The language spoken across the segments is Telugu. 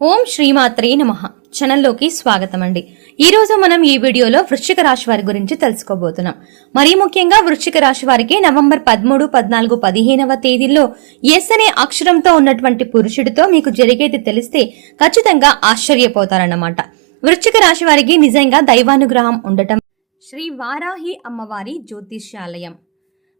ఓం శ్రీమాత్రే నమ. ఛానల్లోకి స్వాగతం అండి ఈరోజు మనం ఈ వీడియోలో వృశ్చిక రాశి వారి గురించి తెలుసుకోబోతున్నాం. మరీ ముఖ్యంగా వృశ్చిక రాశి వారికి నవంబర్ పదమూడు పద్నాలుగు పదిహేనవ తేదీల్లో ఎస్ అనే అక్షరంతో ఉన్నటువంటి పురుషుడితో మీకు జరిగేది తెలిస్తే ఖచ్చితంగా ఆశ్చర్యపోతారన్నమాట. వృశ్చిక రాశి వారికి నిజంగా దైవానుగ్రహం ఉండటం. శ్రీ వారాహి అమ్మవారి జ్యోతిష్యాలయం.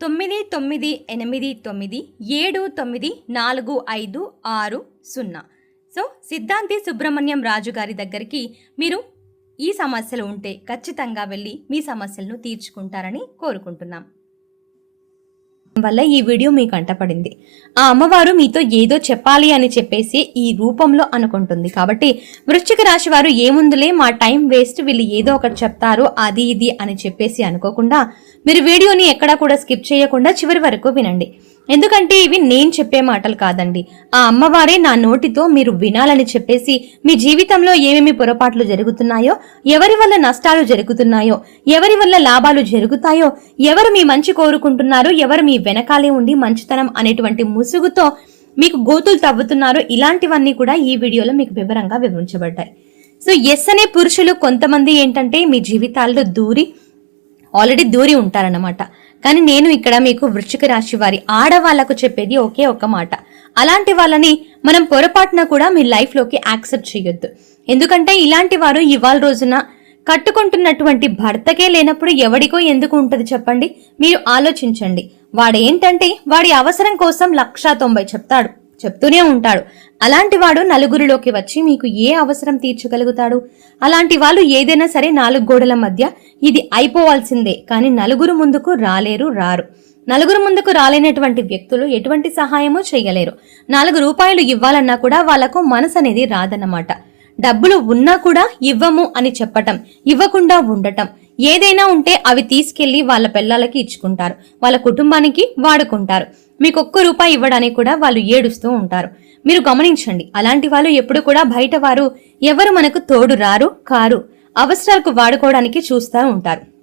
తొమ్మిది తొమ్మిది ఎనిమిది తొమ్మిది ఏడు తొమ్మిది నాలుగు ఐదు ఆరు సున్నా. సో సిద్ధాంతి సుబ్రహ్మణ్యం రాజు గారి దగ్గరికి మీరు ఈ సమస్యలు ఉంటే ఖచ్చితంగా వెళ్ళి మీ సమస్యలను తీర్చుకుంటారని కోరుకుంటున్నాం. వల్ల ఈ వీడియో మీకు అంటపడింది. ఆ అమ్మవారు మీతో ఏదో చెప్పాలి అని చెప్పేసి ఈ రూపంలో అనుకుంటుంది. కాబట్టి వృశ్చిక రాశి వారు ఏముందులే మా టైం వేస్ట్ వీళ్ళు ఏదో ఒకటి చెప్తారు అది ఇది అని చెప్పేసి అనుకోకుండా మీరు వీడియోని ఎక్కడా కూడా స్కిప్ చేయకుండా చివరి వరకు వినండి. ఎందుకంటే ఇవి నేను చెప్పే మాటలు కాదండి. ఆ అమ్మవారే నా నోటితో మీరు వినాలని చెప్పేసి మీ జీవితంలో ఏమేమి పొరపాట్లు జరుగుతున్నాయో ఎవరి వల్ల నష్టాలు జరుగుతున్నాయో ఎవరి వల్ల లాభాలు జరుగుతాయో ఎవరు మీ మంచి కోరుకుంటున్నారో ఎవరు మీ వెనకాలే ఉండి మంచితనం అనేటువంటి ముసుగుతో మీకు గోతులు తవ్వుతున్నారో ఇలాంటివన్నీ కూడా ఈ వీడియోలో మీకు వివరంగా వివరించబడ్డాయి. సో ఎస్ అనే పురుషులు కొంతమంది ఏంటంటే మీ జీవితాల్లో దూరి ఆల్రెడీ దూరి ఉంటారన్నమాట. కానీ నేను ఇక్కడ మీకు వృశ్చిక రాశి వారి ఆడవాళ్ళకు చెప్పేది ఒకే ఒక మాట. అలాంటి వాళ్ళని మనం పొరపాటున కూడా మీ లైఫ్లోకి యాక్సెప్ట్ చేయొద్దు. ఎందుకంటే ఇలాంటి వారు ఇవాళ రోజున కట్టుకుంటున్నటువంటి భర్తకే లేనప్పుడు ఎవడికో ఎందుకు ఉంటుంది చెప్పండి? మీరు ఆలోచించండి. వాడేంటంటే వాడి అవసరం కోసం లక్షా తొంభై చెప్తాడు. చెప్తూనే ఉంటాడు. అలాంటి వాడు నలుగురిలోకి వచ్చి మీకు ఏ అవసరం తీర్చగలుగుతాడు? అలాంటి వాళ్ళు ఏదైనా సరే నాలుగు గోడల మధ్య ఇది అయిపోవాల్సిందే కానీ నలుగురు ముందుకు రాలేరు రారు. నలుగురు ముందుకు రాలేనటువంటి వ్యక్తులు ఎటువంటి సహాయము చేయలేరు. నాలుగు రూపాయలు ఇవ్వాలన్నా కూడా వాళ్ళకు మనసు అనేది రాదన్నమాట. డబ్బులు ఉన్నా కూడా ఇవ్వము అని చెప్పటం ఇవ్వకుండా ఉండటం ఏదైనా ఉంటే అవి తీసుకెళ్ళి వాళ్ళ పిల్లలకి ఇచ్చుకుంటారు. వాళ్ళ కుటుంబానికి వాడుకుంటారు. మీకు ఒక్క రూపాయి ఇవ్వడానికి కూడా వాళ్ళు ఏడుస్తూ ఉంటారు. మీరు గమనించండి అలాంటి వాళ్ళు ఎప్పుడు కూడా బయట వారు ఎవరు మనకు తోడు రారు కారు అవసరాలకు వాడుకోవడానికి చూస్తూ ఉంటారు.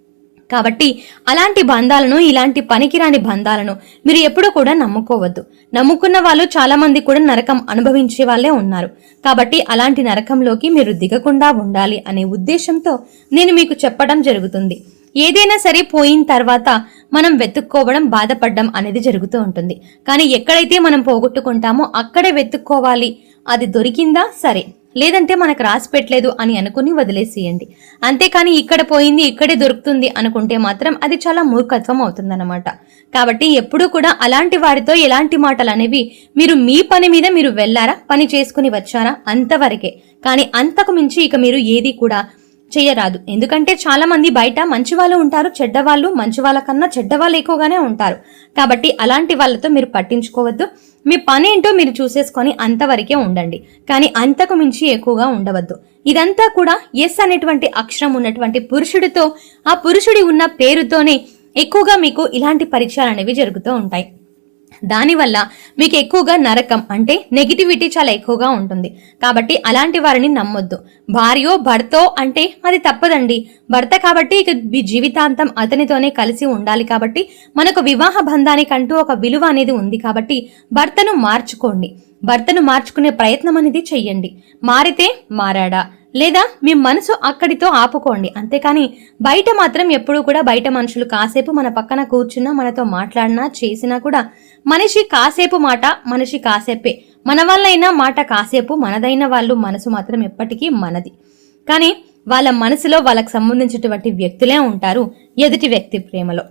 కాబట్టి అలాంటి బంధాలను ఇలాంటి పనికిరాని బంధాలను మీరు ఎప్పుడూ కూడా నమ్ముకోవద్దు. నమ్ముకున్న వాళ్ళు చాలా మంది కూడా నరకం అనుభవించే వాళ్ళే ఉన్నారు. కాబట్టి అలాంటి నరకంలోకి మీరు దిగకుండా ఉండాలి అనే ఉద్దేశంతో నేను మీకు చెప్పడం జరుగుతుంది. ఏదైనా సరే పోయిన తర్వాత మనం వెతుక్కోవడం బాధపడడం అనేది జరుగుతూ ఉంటుంది. కానీ ఎక్కడైతే మనం పోగొట్టుకుంటామో అక్కడే వెతుక్కోవాలి. అది దొరికిందా? సరే. లేదంటే మనకు రాసి పెట్టలేదు అని అనుకుని వదిలేసేయండి. అంతేకాని ఇక్కడ పోయింది ఇక్కడే దొరుకుతుంది అనుకుంటే మాత్రం అది చాలా మూర్ఖత్వం అవుతుందన్నమాట. కాబట్టి ఎప్పుడూ కూడా అలాంటి వారితో ఎలాంటి మాటలు అనేవి మీరు మీ పని మీద మీరు వెళ్ళారా పని చేసుకుని వచ్చారా? అంతవరకే. కానీ అంతకు మించి ఇక మీరు ఏది కూడా చేయరాదు. ఎందుకంటే చాలా మంది బయట మంచి వాళ్ళు ఉంటారు చెడ్డవాళ్ళు మంచి వాళ్ళ కన్నా చెడ్డవాళ్ళు ఎక్కువగానే ఉంటారు. కాబట్టి అలాంటి వాళ్ళతో మీరు పట్టించుకోవద్దు. మీ పని ఏంటో మీరు చూసేసుకొని అంతవరకే ఉండండి. కానీ అంతకు మించి ఎక్కువగా ఉండవద్దు. ఇదంతా కూడా ఎస్ అనేటువంటి అక్షరం ఉన్నటువంటి పురుషుడితో ఆ పురుషుడి ఉన్న పేరుతోనే ఎక్కువగా మీకు ఇలాంటి పరీక్షలు అనేవి జరుగుతూ ఉంటాయి. దానివల్ల మీకు ఎక్కువగా నరకం అంటే నెగిటివిటీ చాలా ఎక్కువగా ఉంటుంది. కాబట్టి అలాంటి వారిని నమ్మొద్దు. భార్యో భర్తో అంటే అది తప్పదండి. భర్త కాబట్టి ఇక మీ జీవితాంతం అతనితోనే కలిసి ఉండాలి కాబట్టి మనకు వివాహ బంధానికంటూ ఒక విలువ అనేది ఉంది కాబట్టి భర్తను మార్చుకోండి. భర్తను మార్చుకునే ప్రయత్నం అనేది చెయ్యండి. మారితే మారాడా? లేదా మీ మనసు అక్కడితో ఆపుకోండి. అంతేకాని బయట మాత్రం ఎప్పుడూ కూడా బయట మనుషులు కాసేపు మన పక్కన కూర్చున్నా మనతో మాట్లాడినా చేసినా కూడా మనిషి కాసేపు మాట మనిషి కాసేపే. మన వల్లైనా మాట కాసేపు మనదైన వాళ్ళు మనసు మాత్రం ఎప్పటికీ మనది. కానీ వాళ్ళ మనసులో వాళ్ళకు సంబంధించినటువంటి వ్యక్తులే ఉంటారు ఎదుటి వ్యక్తి ప్రేమలో.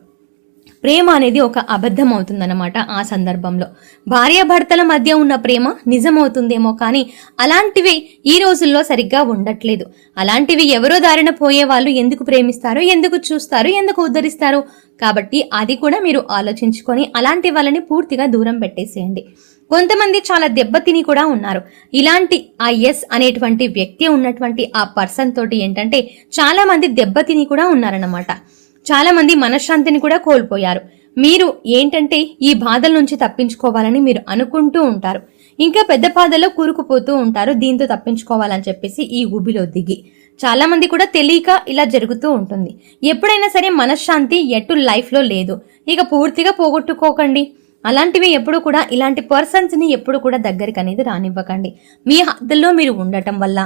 ప్రేమ అనేది ఒక అబద్ధం అవుతుందన్నమాట ఆ సందర్భంలో. భార్యాభర్తల మధ్య ఉన్న ప్రేమ నిజమవుతుందేమో కానీ అలాంటివి ఈ రోజుల్లో సరిగ్గా ఉండట్లేదు. అలాంటివి ఎవరో దారిన పోయే వాళ్ళు ఎందుకు ప్రేమిస్తారు ఎందుకు చూస్తారు ఎందుకు ఉద్ధరిస్తారు కాబట్టి అది కూడా మీరు ఆలోచించుకొని అలాంటి వాళ్ళని పూర్తిగా దూరం పెట్టేసేయండి. కొంతమంది చాలా దెబ్బతిని కూడా ఉన్నారు. ఇలాంటి ఆ ఎస్ అనేటువంటి వ్యక్తి ఉన్నటువంటి ఆ పర్సన్ తోటి ఏంటంటే చాలా మంది దెబ్బతిని కూడా ఉన్నారన్నమాట. చాలా మంది మనశ్శాంతిని కూడా కోల్పోయారు. మీరు ఏంటంటే ఈ బాధల నుంచి తప్పించుకోవాలని మీరు అనుకుంటూ ఉంటారు. ఇంకా పెద్ద బాధలో కూరుకుపోతూ ఉంటారు. దీంతో తప్పించుకోవాలని చెప్పేసి ఈ ఊబిలో దిగి. చాలామంది కూడా తెలియక ఇలా జరుగుతూ ఉంటుంది. ఎప్పుడైనా సరే మనశ్శాంతి ఎటు లైఫ్లో లేదు. ఇక పూర్తిగా పోగొట్టుకోకండి. అలాంటివి ఎప్పుడు కూడా ఇలాంటి పర్సన్స్ని ఎప్పుడు కూడా దగ్గరికి అనేది రానివ్వకండి. మీ హద్దుల్లో మీరు ఉండటం వల్ల.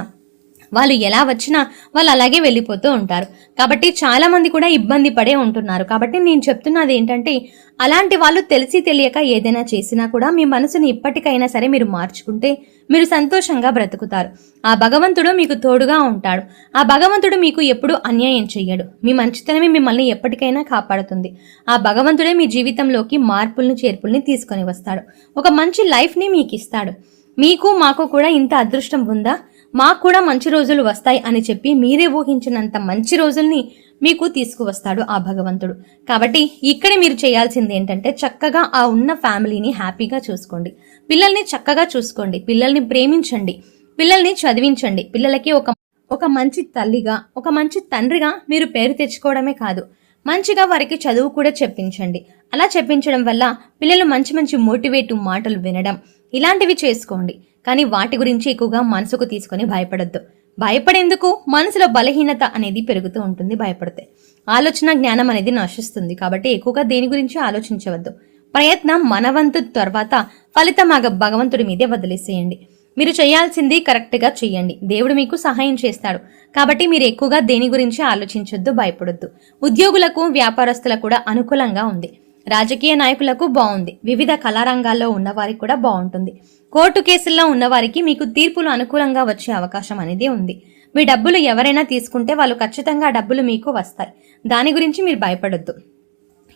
వాళ్ళు ఎలా వచ్చినా వాళ్ళు అలాగే వెళ్ళిపోతూ ఉంటారు. కాబట్టి చాలామంది కూడా ఇబ్బంది పడే ఉంటున్నారు. కాబట్టి నేను చెప్తున్నది ఏంటంటే అలాంటి వాళ్ళు తెలిసి తెలియక ఏదైనా చేసినా కూడా మీ మనసుని ఇప్పటికైనా సరే మీరు మార్చుకుంటే మీరు సంతోషంగా బ్రతుకుతారు. ఆ భగవంతుడు మీకు తోడుగా ఉంటాడు. ఆ భగవంతుడు మీకు ఎప్పుడూ అన్యాయం చెయ్యడు. మీ మంచితనమే మిమ్మల్ని ఎప్పటికైనా కాపాడుతుంది. ఆ భగవంతుడే మీ జీవితంలోకి మార్పుల్ని చేర్పుల్ని తీసుకొని వస్తాడు. ఒక మంచి లైఫ్ని మీకు ఇస్తాడు. మీకు మాకు కూడా ఇంత అదృష్టం ఉందా? మాకు కూడా మంచి రోజులు వస్తాయి అని చెప్పి మీరే ఊహించినంత మంచి రోజుల్ని మీకు తీసుకువస్తాడు ఆ భగవంతుడు. కాబట్టి ఇక్కడే మీరు చేయాల్సింది ఏంటంటే చక్కగా ఆ ఉన్న ఫ్యామిలీని హ్యాపీగా చూసుకోండి. పిల్లల్ని చక్కగా చూసుకోండి. పిల్లల్ని ప్రేమించండి. పిల్లల్ని చదివించండి. పిల్లలకి ఒక ఒక మంచి తల్లిగా ఒక మంచి తండ్రిగా మీరు పేరు తెచ్చుకోవడమే కాదు. మంచిగా వారికి చదువు కూడా చెప్పించండి. అలా చెప్పించడం వల్ల పిల్లలు మంచి మంచి మోటివేటివ్ మాటలు వినడం ఇలాంటివి చేసుకోండి. కానీ వాటి గురించి ఎక్కువగా మనసుకు తీసుకొని భయపడొద్దు. భయపడేందుకు మనసులో బలహీనత అనేది పెరుగుతూ ఉంటుంది భయపడితే. ఆలోచన జ్ఞానం అనేది నశిస్తుంది కాబట్టి ఎక్కువగా దేని గురించి ఆలోచించవద్దు. ప్రయత్నం మనవంతు తర్వాత ఫలితం ఆ భగవంతుడి మీదే వదిలేసేయండి. మీరు చేయాల్సింది కరెక్ట్గా చేయండి. దేవుడు మీకు సహాయం చేస్తాడు. కాబట్టి మీరు ఎక్కువగా దేని గురించి ఆలోచించొద్దు భయపడొద్దు. ఉద్యోగులకు వ్యాపారస్తులకు కూడా అనుకూలంగా ఉంది. రాజకీయ నాయకులకు బాగుంది. వివిధ కళారంగాల్లో ఉన్నవారికి కూడా బాగుంటుంది. కోర్టు కేసుల్లో ఉన్నవారికి మీకు తీర్పులు అనుకూలంగా వచ్చే అవకాశం అనేది ఉంది. మీ డబ్బులు ఎవరైనా తీసుకుంటే వాళ్ళు ఖచ్చితంగా డబ్బులు మీకు వస్తాయి. దాని గురించి మీరు భయపడొద్దు.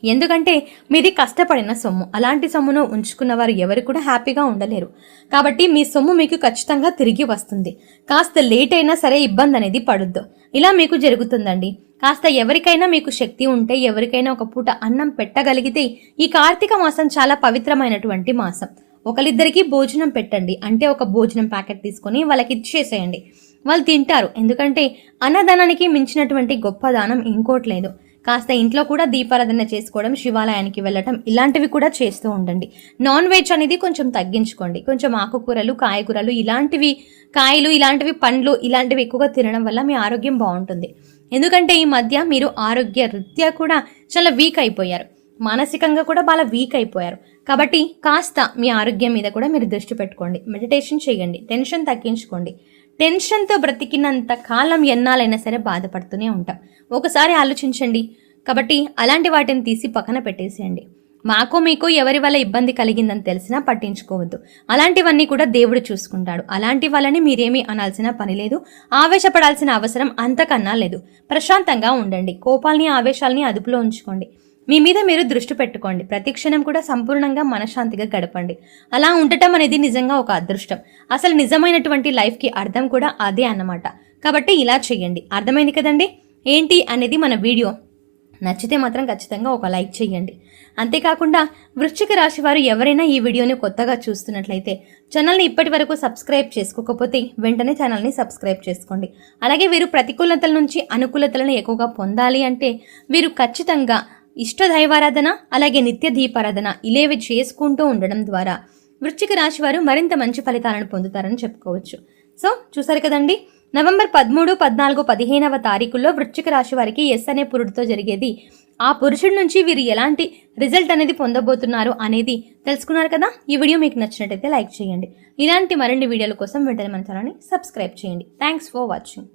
ఎందుకంటే మీది కష్టపడిన సొమ్ము. అలాంటి సొమ్మును ఉంచుకున్న వారు ఎవరు కూడా హ్యాపీగా ఉండలేరు. కాబట్టి మీ సొమ్ము మీకు ఖచ్చితంగా తిరిగి వస్తుంది. కాస్త లేట్ అయినా సరే ఇబ్బంది అనేది పడుద్దు. ఇలా మీకు జరుగుతుందండి. కాస్త ఎవరికైనా మీకు శక్తి ఉంటే ఎవరికైనా ఒక పూట అన్నం పెట్టగలిగితే ఈ కార్తీక మాసం చాలా పవిత్రమైనటువంటి మాసం. ఒకరిద్దరికి భోజనం పెట్టండి. అంటే ఒక భోజనం ప్యాకెట్ తీసుకొని వాళ్ళకి ఇచ్చేసేయండి. వాళ్ళు తింటారు. ఎందుకంటే అన్నదానానికి మించినటువంటి గొప్ప దానం ఇంకోటి లేదు. కాస్త ఇంట్లో కూడా దీపారాధన చేసుకోవడం శివాలయానికి వెళ్ళటం ఇలాంటివి కూడా చేస్తూ ఉండండి. నాన్ వెజ్ అనేది కొంచెం తగ్గించుకోండి. కొంచెం ఆకుకూరలు కాయకూరలు ఇలాంటివి కాయలు ఇలాంటివి పండ్లు ఇలాంటివి ఎక్కువగా తినడం వల్ల మీ ఆరోగ్యం బాగుంటుంది. ఎందుకంటే ఈ మధ్య మీరు ఆరోగ్య రీత్యా కూడా చాలా వీక్ అయిపోయారు. మానసికంగా కూడా బాగా వీక్ అయిపోయారు. కాబట్టి కాస్త మీ ఆరోగ్యం మీద కూడా మీరు దృష్టి పెట్టుకోండి. మెడిటేషన్ చేయండి. టెన్షన్ తగ్గించుకోండి. టెన్షన్తో బ్రతికినంత కాలం ఎన్నాలైనా సరే బాధపడుతూనే ఉంటాం. ఒకసారి ఆలోచించండి. కాబట్టి అలాంటి వాటిని తీసి పక్కన పెట్టేసేయండి. మాకు మీకు ఎవరి వల్ల ఇబ్బంది కలిగిందని తెలిసినా పట్టించుకోవద్దు. అలాంటివన్నీ కూడా దేవుడు చూసుకుంటాడు. అలాంటి వాళ్ళని మీరేమీ అనాల్సిన పని లేదు. ఆవేశపడాల్సిన అవసరం అంతకన్నా లేదు. ప్రశాంతంగా ఉండండి. కోపాల్ని ఆవేశాల్ని అదుపులో ఉంచుకోండి. మీ మీద మీరు దృష్టి పెట్టుకోండి. ప్రతిక్షణం కూడా సంపూర్ణంగా మనశ్శాంతిగా గడపండి. అలా ఉండటం అనేది నిజంగా ఒక అదృష్టం. అసలు నిజమైనటువంటి లైఫ్కి అర్థం కూడా అదే అన్నమాట. కాబట్టి ఇలా చేయండి అర్థమైంది కదండి? ఏంటి అనేది మన వీడియో. నచ్చితే మాత్రం ఖచ్చితంగా ఒక లైక్ చేయండి అంతేకాకుండా వృశ్చిక రాశి వారు ఎవరైనా ఈ వీడియోని కొత్తగా చూస్తున్నట్లయితే ఛానల్ని ఇప్పటి వరకు సబ్స్క్రైబ్ చేసుకోకపోతే వెంటనే ఛానల్ని సబ్స్క్రైబ్ చేసుకోండి. అలాగే వీరు ప్రతికూలతల నుంచి అనుకూలతలను ఎక్కువగా పొందాలి అంటే వీరు ఖచ్చితంగా ఇష్ట దైవారాధన అలాగే నిత్య దీపారాధన ఇలేవి చేసుకుంటూ ఉండడం ద్వారా వృశ్చిక రాశి వారు మరింత మంచి ఫలితాలను పొందుతారని చెప్పుకోవచ్చు. సో చూసారు కదండి? నవంబర్ పదమూడు పద్నాలుగు పదిహేనవ తారీఖుల్లో వృశ్చిక రాశి వారికి ఎస్ అనే పురుడుతో జరిగేది. ఆ పురుషుడి నుంచి వీరు ఎలాంటి రిజల్ట్ అనేది పొందబోతున్నారు అనేది తెలుసుకున్నారు కదా? ఈ వీడియో మీకు నచ్చినట్టయితే లైక్ చేయండి. ఇలాంటి మరిన్ని వీడియోల కోసం వెంటనే మన ఛానల్ని సబ్స్క్రైబ్ చేయండి. Thanks for watching.